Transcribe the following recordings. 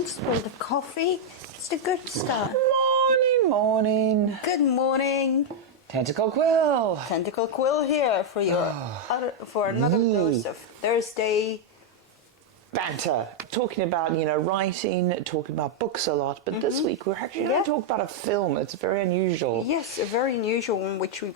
don't spill the coffee. It's the good stuff. Morning. Good morning. Tentacle Quill. Tentacle Quill here for your for another dose of Thursday banter. Talking about, writing, talking about books a lot. But this week we're actually going to talk about a film. It's very unusual. Yes, a very unusual one, which we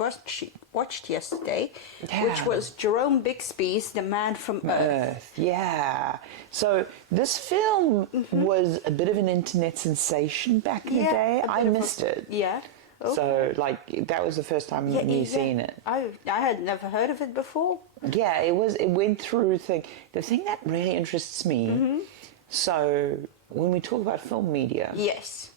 watched yesterday, which was Jerome Bixby's The Man from Earth. Yeah. So this film was a bit of an internet sensation back in the day. I missed it. Yeah. Okay. So, that was the first time me seeing it. I had never heard of it before. Yeah, it went through the thing that really interests me. So, when we talk about film media, yes,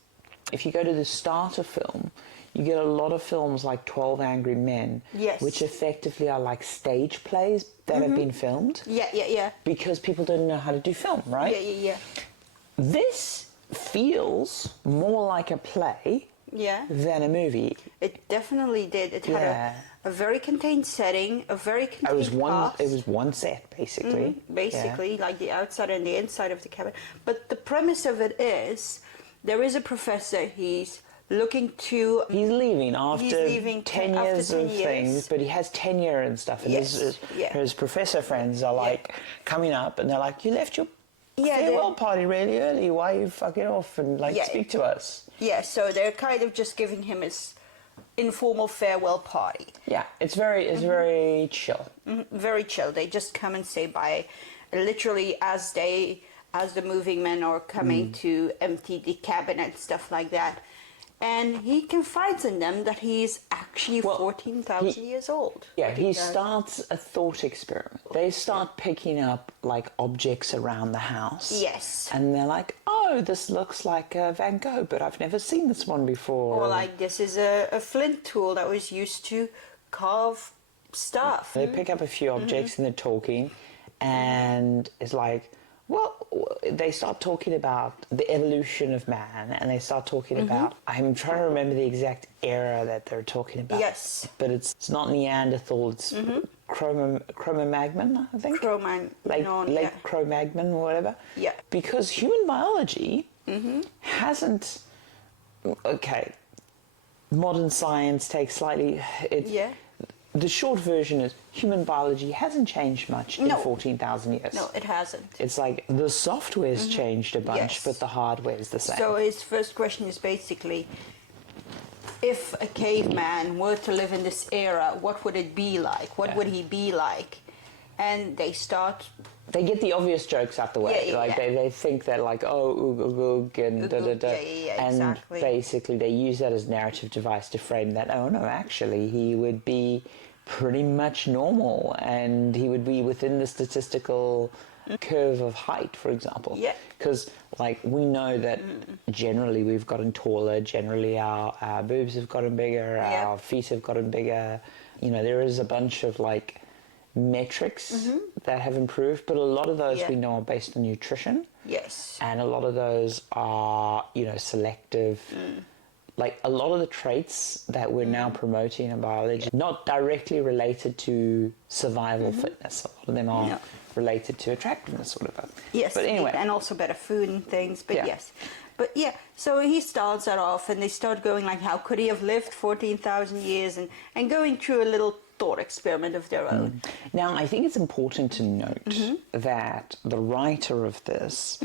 if you go to the start of film, you get a lot of films like 12 Angry Men, yes, which effectively are like stage plays that have been filmed. Yeah. Because people don't know how to do film, right? Yeah. This feels more like a play than a movie. It definitely did. It had a very contained setting, a very contained cast. It was one set, basically. Basically, like the outside and the inside of the cabin. But the premise of it is, there is a professor, he's looking to... He's leaving after 10 years of things, but he has tenure and stuff. And his professor friends are coming up and they're like, you left your farewell party really early, why are you fucking off and speak to us? Yeah, so they're kind of just giving him his informal farewell party. Yeah, it's very chill. Very chill. They just come and say bye, literally as the moving men are coming to empty the cabin and stuff like that. And he confides in them that he's actually 14,000 years old. Yeah, he starts a thought experiment. They start picking up objects around the house. Yes. And they're like, oh, this looks like a Van Gogh, but I've never seen this one before. Or this is a flint tool that was used to carve stuff. They pick up a few objects and they're talking, and it's like, they start talking about the evolution of man, and they start talking about, I'm trying to remember the exact era that they're talking about. Yes. But it's not Neanderthal, it's Cro-Magnon, I think. Late Cro-Magnon or whatever. Yeah. Because human biology hasn't... Okay, modern science takes slightly... The short version is human biology hasn't changed much in 14,000 years. No, it hasn't. It's like the software's changed a bunch, but the hardware's the same. So his first question is basically, if a caveman were to live in this era, what would it be like? What would he be like? And they get the obvious jokes out the way. They think that oog, and da-da-da. And exactly. Basically they use that as narrative device to frame that, oh no, actually he would be pretty much normal and he would be within the statistical curve of height, for example. Yeah. Because we know that generally we've gotten taller, generally our boobs have gotten bigger, our feet have gotten bigger. There is a bunch of metrics that have improved, but a lot of those we know are based on nutrition. Yes. And a lot of those are, selective. A lot of the traits that we're now promoting in biology, not directly related to survival fitness. A lot of them are related to attractiveness, sort of. Yes, but anyway. And also better food and things, but yes. But so he starts that off and they start going how could he have lived 14,000 years and going through a little thought experiment of their own. Now, I think it's important to note that the writer of this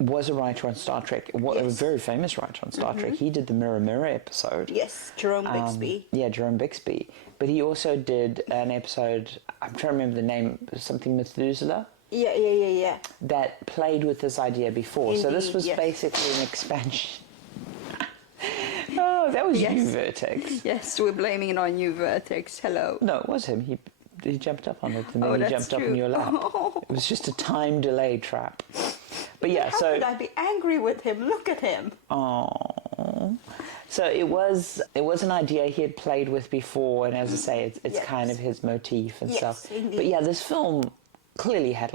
was a writer on Star Trek, a very famous writer on Star Trek. He did the Mirror Mirror episode. Yes, Jerome Bixby. Jerome Bixby. But he also did an episode, I'm trying to remember the name, something Methuselah. Yeah. That played with this idea before. Indeed, so this was basically an expansion. Oh, that was you, Vertex. Yes, we're blaming it on you, Vertex. Hello. No, it was him. He jumped up on it and then he jumped up in your lap. It was just a time delay trap. But how could I be angry with him? Look at him. Oh. So it was an idea he had played with before, and as I say, it's kind of his motif and stuff. Indeed. But this film clearly had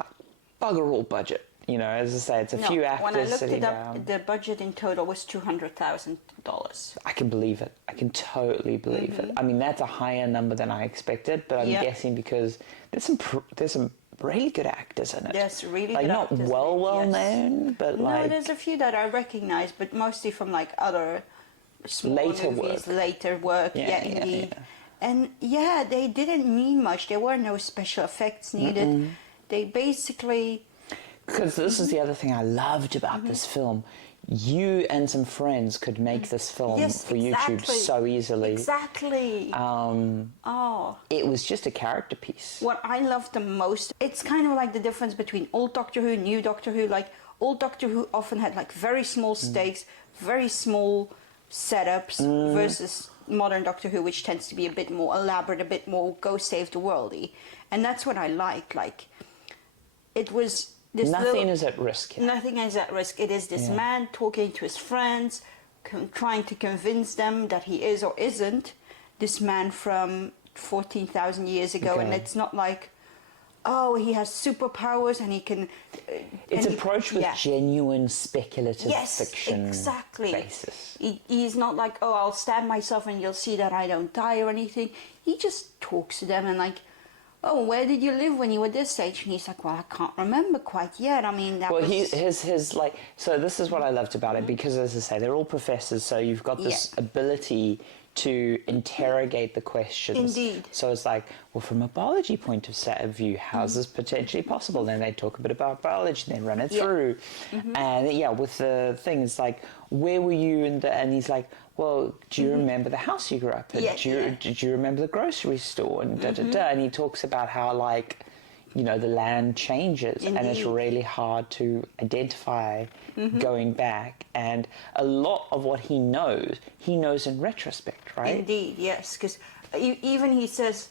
bugger all budget. As I say, it's a few actors when I looked sitting it up, down. the budget in total was $200,000. I can believe it. I can totally believe it. I mean, that's a higher number than I expected, but I'm guessing because there's some really good actors in it. There's really like good not actors in well it, yes. known, but No, like there's a few that I recognize, but mostly from like other smaller Later movies, work. later work. Yeah, Yeah, indeed. yeah. And yeah, they didn't need much. There were no special effects needed. They basically. Because this is the other thing I loved about this film. You and some friends could make this film Yes, for YouTube exactly. so easily. Exactly. Oh. It was just a character piece. What I love the most, it's kind of like the difference between old Doctor Who, new Doctor Who. Like old Doctor Who often had like very small stakes, very small setups, versus modern Doctor Who, which tends to be a bit more elaborate, a bit more go save the worldy. And that's what I like. Like it was this Nothing is at risk here. Nothing is at risk. It is this man talking to his friends, trying to convince them that he is or isn't this man from 14,000 years ago. And it's not like, oh, he has superpowers and he can. It's approached with genuine speculative yes, fiction exactly. basis. He's not like, oh, I'll stab myself and you'll see that I don't die or anything. He just talks to them and like, oh, where did you live when you were this age? And he's like, well, I can't remember quite yet. I mean, that was... his like, so this is what I loved about it, because as I say, they're all professors, so you've got this ability to interrogate the questions. Indeed. So it's like, well, from a biology point of view, how's this potentially possible? Then they talk a bit about biology and then run it through. And with the thing, it's like, where were you? And he's like, well, do you remember the house you grew up in? Do you remember the grocery store? And And he talks about how, like, you know, the land changes. Indeed. And it's really hard to identify going back. And a lot of what he knows in retrospect, right? Indeed, yes. Because even he says,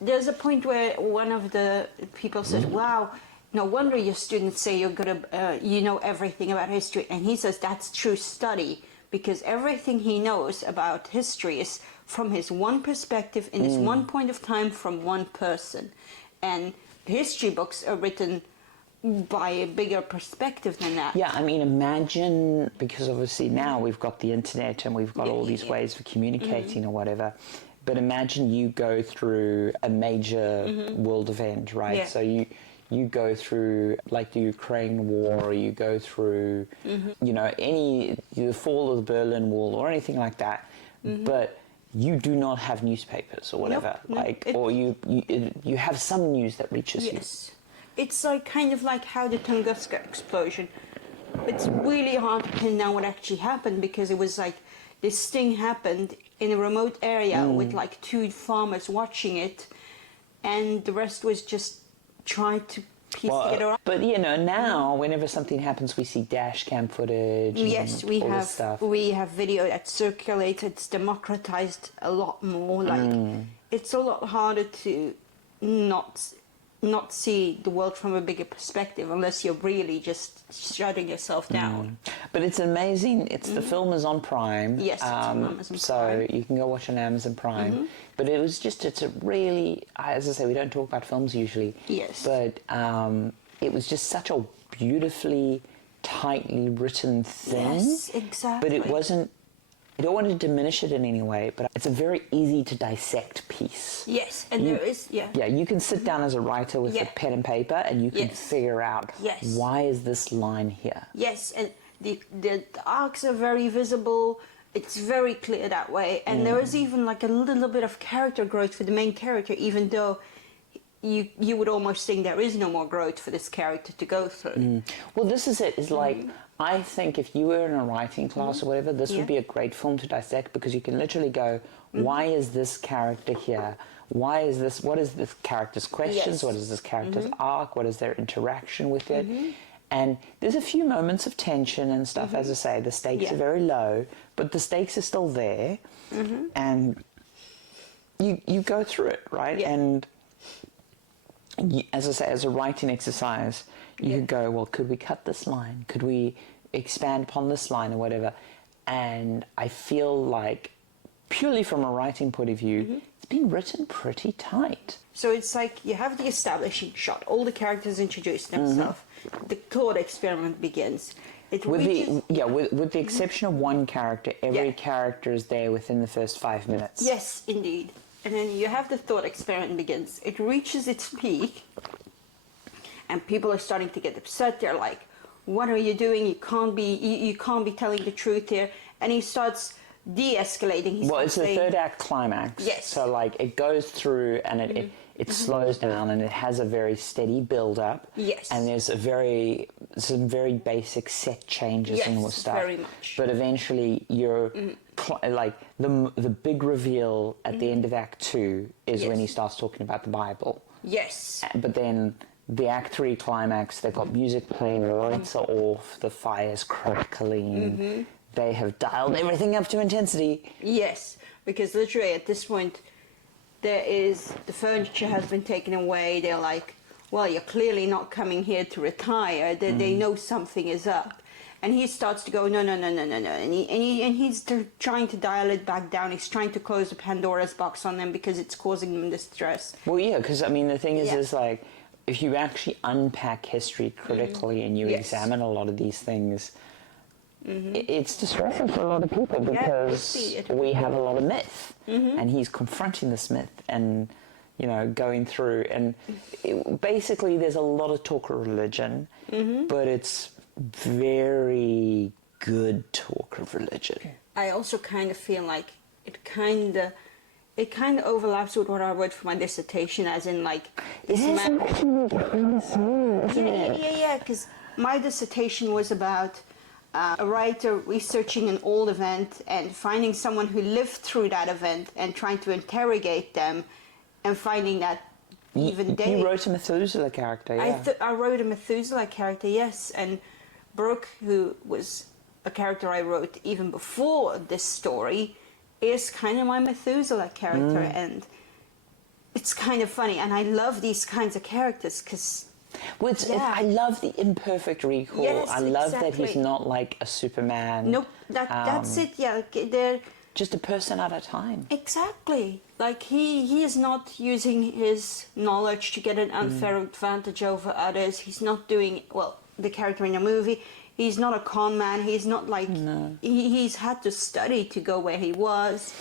there's a point where one of the people says, wow, no wonder your students say you're good, you know everything about history. And he says that's true study, because everything he knows about history is from his one perspective, in his one point of time, from one person. And history books are written by a bigger perspective than that. Yeah, I mean, imagine, because obviously now we've got the internet and we've got all these ways of communicating or whatever, but imagine you go through a major world event, right? Yeah. So you go through like the Ukraine war, or you go through, you know, the fall of the Berlin Wall or anything like that, but you do not have newspapers or whatever, or you have some news that reaches you. Yes. It's like kind of like how the Tunguska explosion. It's really hard to pin down what actually happened, because it was like this thing happened in a remote area with like 2 farmers watching it, and the rest was just trying to piece together. But you know, now whenever something happens, we see dash cam footage. Yes, and we all have this stuff. we have video that circulates. It's democratized a lot more. Like it's a lot harder to not see the world from a bigger perspective, unless you're really just shutting yourself down. But it's amazing. The film is on Prime. Yes, it's on Amazon so Prime. you can go watch on Amazon Prime. But it's a really, as I say, we don't talk about films usually. Yes. But it was just such a beautifully, tightly written thing. Yes, exactly. But it wasn't, I don't want to diminish it in any way, but it's a very easy to dissect piece. Yes, and there is, Yeah, you can sit down as a writer with a pen and paper and you can figure out why is this line here. Yes, and the arcs are very visible. It's very clear that way. And there is even like a little bit of character growth for the main character, even though you would almost think there is no more growth for this character to go through. Well, this is it. It's like, I think if you were in a writing class or whatever, this would be a great film to dissect, because you can literally go, why is this character here? What is this character's questions? What is this character's arc? What is their interaction with it? And there's a few moments of tension and stuff. As I say, the stakes are very low, but the stakes are still there. And you go through it, right? And as I say, as a writing exercise, you could go, well, could we cut this line? Could we expand upon this line or whatever? And I feel like, purely from a writing point of view, it's been written pretty tight. So it's like you have the establishing shot. All the characters introduce themselves. The thought experiment begins. With the exception of one character, every character is there within the first 5 minutes. Yes, indeed. And then you have the thought experiment begins. It reaches its peak, and people are starting to get upset. They're like, what are you doing? You can't be telling the truth here. And he starts de-escalating. Well, it's the third act climax. Yes. So like it goes through and it slows down and it has a very steady build up. Yes. And there's some very basic set changes and all stuff. Very much. But eventually you're like the big reveal at the end of Act 2 is when he starts talking about the Bible. Yes. But then the Act 3 climax, they've got music playing, the lights are off, the fire's crackling. They have dialed everything up to intensity. Yes, because literally at this point, the furniture has been taken away. They're like, well, you're clearly not coming here to retire. They know something is up. And he starts to go, no. And he's trying to dial it back down. He's trying to close the Pandora's box on them because it's causing them distress. Well, yeah, because, I mean, the thing is like, if you actually unpack history critically and you examine a lot of these things, it's distressing for a lot of people because we have a lot of myth. And he's confronting this myth and, you know, going through. And basically there's a lot of talk of religion, but it's very good talk of religion. I also kind of feel like it kind of overlaps with what I wrote for my dissertation, as in like this yeah, because my dissertation was about a writer researching an old event and finding someone who lived through that event and trying to interrogate them and finding that even they... You wrote a Methuselah character, yeah. I wrote a Methuselah character, yes, and Brooke, who was a character I wrote even before this story, is kind of my Methuselah character, and it's kind of funny, and I love these kinds of characters because... Well, I love the imperfect recall. Yes, I love that exactly. he's not like a Superman. Nope, that's it, yeah. They're just a person at a time. Exactly. Like, he is not using his knowledge to get an unfair advantage over others. He's not doing, well, the character in the movie, he's not a con man. He's not like, he's had to study to go where he was.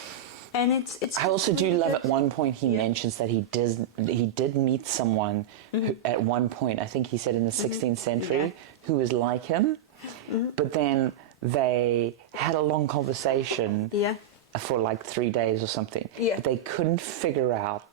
And it's. I also do love at one point he mentions that he did meet someone who, at one point, I think he said in the 16th century, who was like him, but then they had a long conversation for like 3 days or something. But they couldn't figure out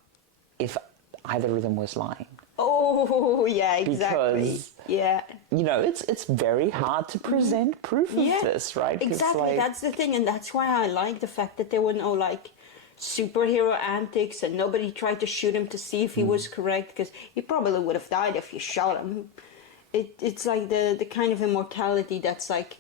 if either of them was lying. Oh, yeah, exactly. Because, you know, it's very hard to present proof of this, right? Exactly, like, that's the thing, and that's why I like the fact that there were no, like, superhero antics, and nobody tried to shoot him to see if he was correct, because he probably would have died if you shot him. It's like the kind of immortality that's like,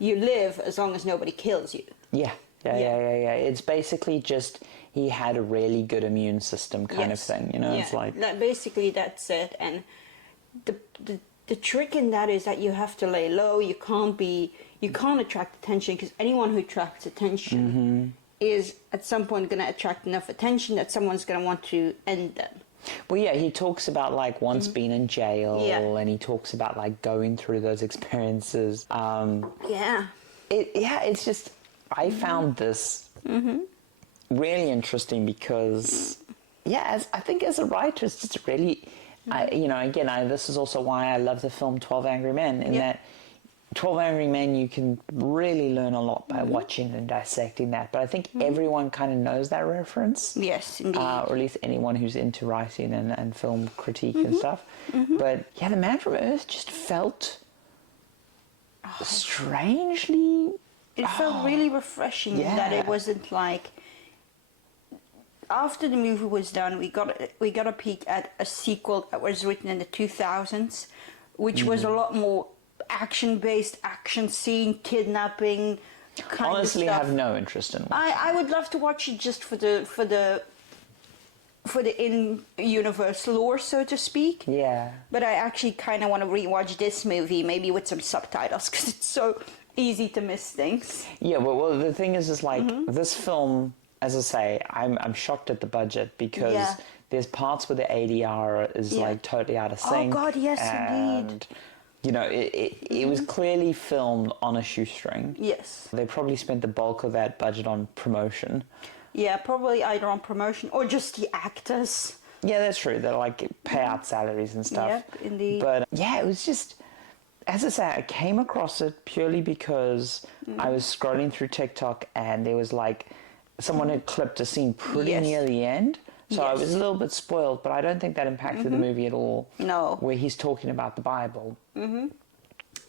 you live as long as nobody kills you. Yeah. It's basically just he had a really good immune system kind of thing, you know. It's like basically that's it. And the trick in that is that you have to lay low. You can't attract attention, because anyone who attracts attention is at some point going to attract enough attention that someone's going to want to end them. Well, yeah, he talks about like once being in jail, and he talks about like going through those experiences. It's just. I found this really interesting because, I think as a writer, it's just really, this is also why I love the film 12 Angry Men, in that 12 Angry Men, you can really learn a lot by watching and dissecting that. But I think everyone kind of knows that reference. Yes, indeed. Or at least anyone who's into writing and film critique and stuff. But, yeah, The Man from Earth just felt strangely... It felt really refreshing that it wasn't like... After the movie was done, we got a peek at a sequel that was written in the 2000s, which was a lot more action-based, action scene, kidnapping kind Honestly, of I stuff. have no interest in watching. I would love to watch it just for the in-universe lore, so to speak. Yeah. But I actually kind of want to rewatch this movie, maybe with some subtitles, because it's so easy to miss things. Yeah, well the thing is like, this film, as I say, I'm shocked at the budget, because there's parts where the ADR is like totally out of sync. Oh God, yes, and, indeed. You know, it was clearly filmed on a shoestring. Yes. They probably spent the bulk of that budget on promotion. Yeah, probably either on promotion or just the actors. Yeah, that's true. They like pay out salaries and stuff. Yep, indeed. But yeah, it was just, as I say, I came across it purely because I was scrolling through TikTok and there was like someone had clipped a scene pretty Yes. near the end. So I Yes. was a little bit spoiled, but I don't think that impacted the movie at all. No. Where he's talking about the Bible. Mm-hmm.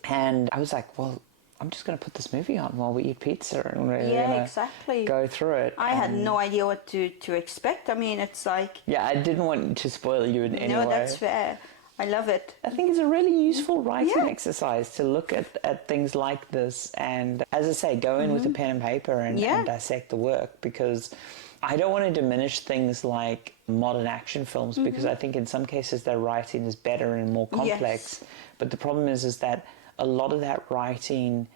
And I was like, well, I'm just going to put this movie on while we eat pizza and we're Yeah, going to exactly. go through it. I had no idea what to expect. I mean, it's like... Yeah, I didn't want to spoil you in any way. No, that's fair. I love it. I think it's a really useful writing Yeah. exercise to look at things like this and, as I say, go in with a pen and paper and dissect the work, because I don't want to diminish things like modern action films because I think in some cases their writing is better and more complex. Yes. But the problem is that a lot of that writing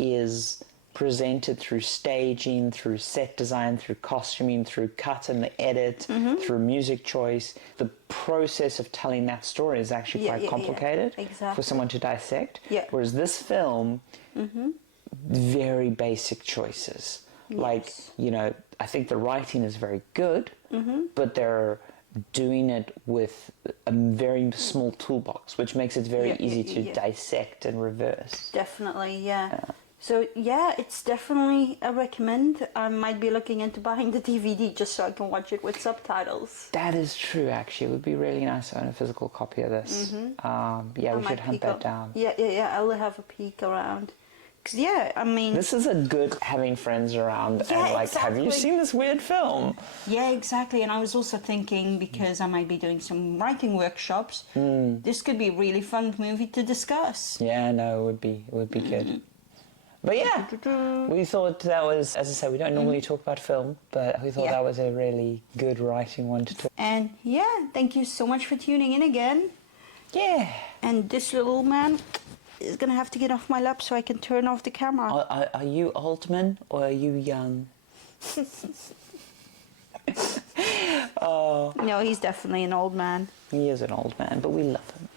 is presented through staging, through set design, through costuming, through cut and the edit, through music choice. The process of telling that story is actually quite complicated Exactly. for someone to dissect. Yeah. Whereas this film, very basic choices. Like, you know, I think the writing is very good, but they're doing it with a very small toolbox, which makes it very easy to dissect and reverse. Definitely, yeah. So, yeah, it's definitely a recommend. I might be looking into buying the DVD just so I can watch it with subtitles. That is true, actually. It would be really nice to own a physical copy of this. Yeah, we should hunt that down. Yeah, I'll have a peek around. 'Cause, yeah, I mean... This is a good having friends around and like, have you seen this weird film? Yeah, exactly. And I was also thinking, because I might be doing some writing workshops, this could be a really fun movie to discuss. Yeah, no, it would be good. But yeah, we thought that was, as I say, we don't normally talk about film, but we thought that was a really good writing one to talk. And yeah, thank you so much for tuning in again. Yeah. And this little man is going to have to get off my lap so I can turn off the camera. Are you old man or are you young? No, he's definitely an old man. He is an old man, but we love him.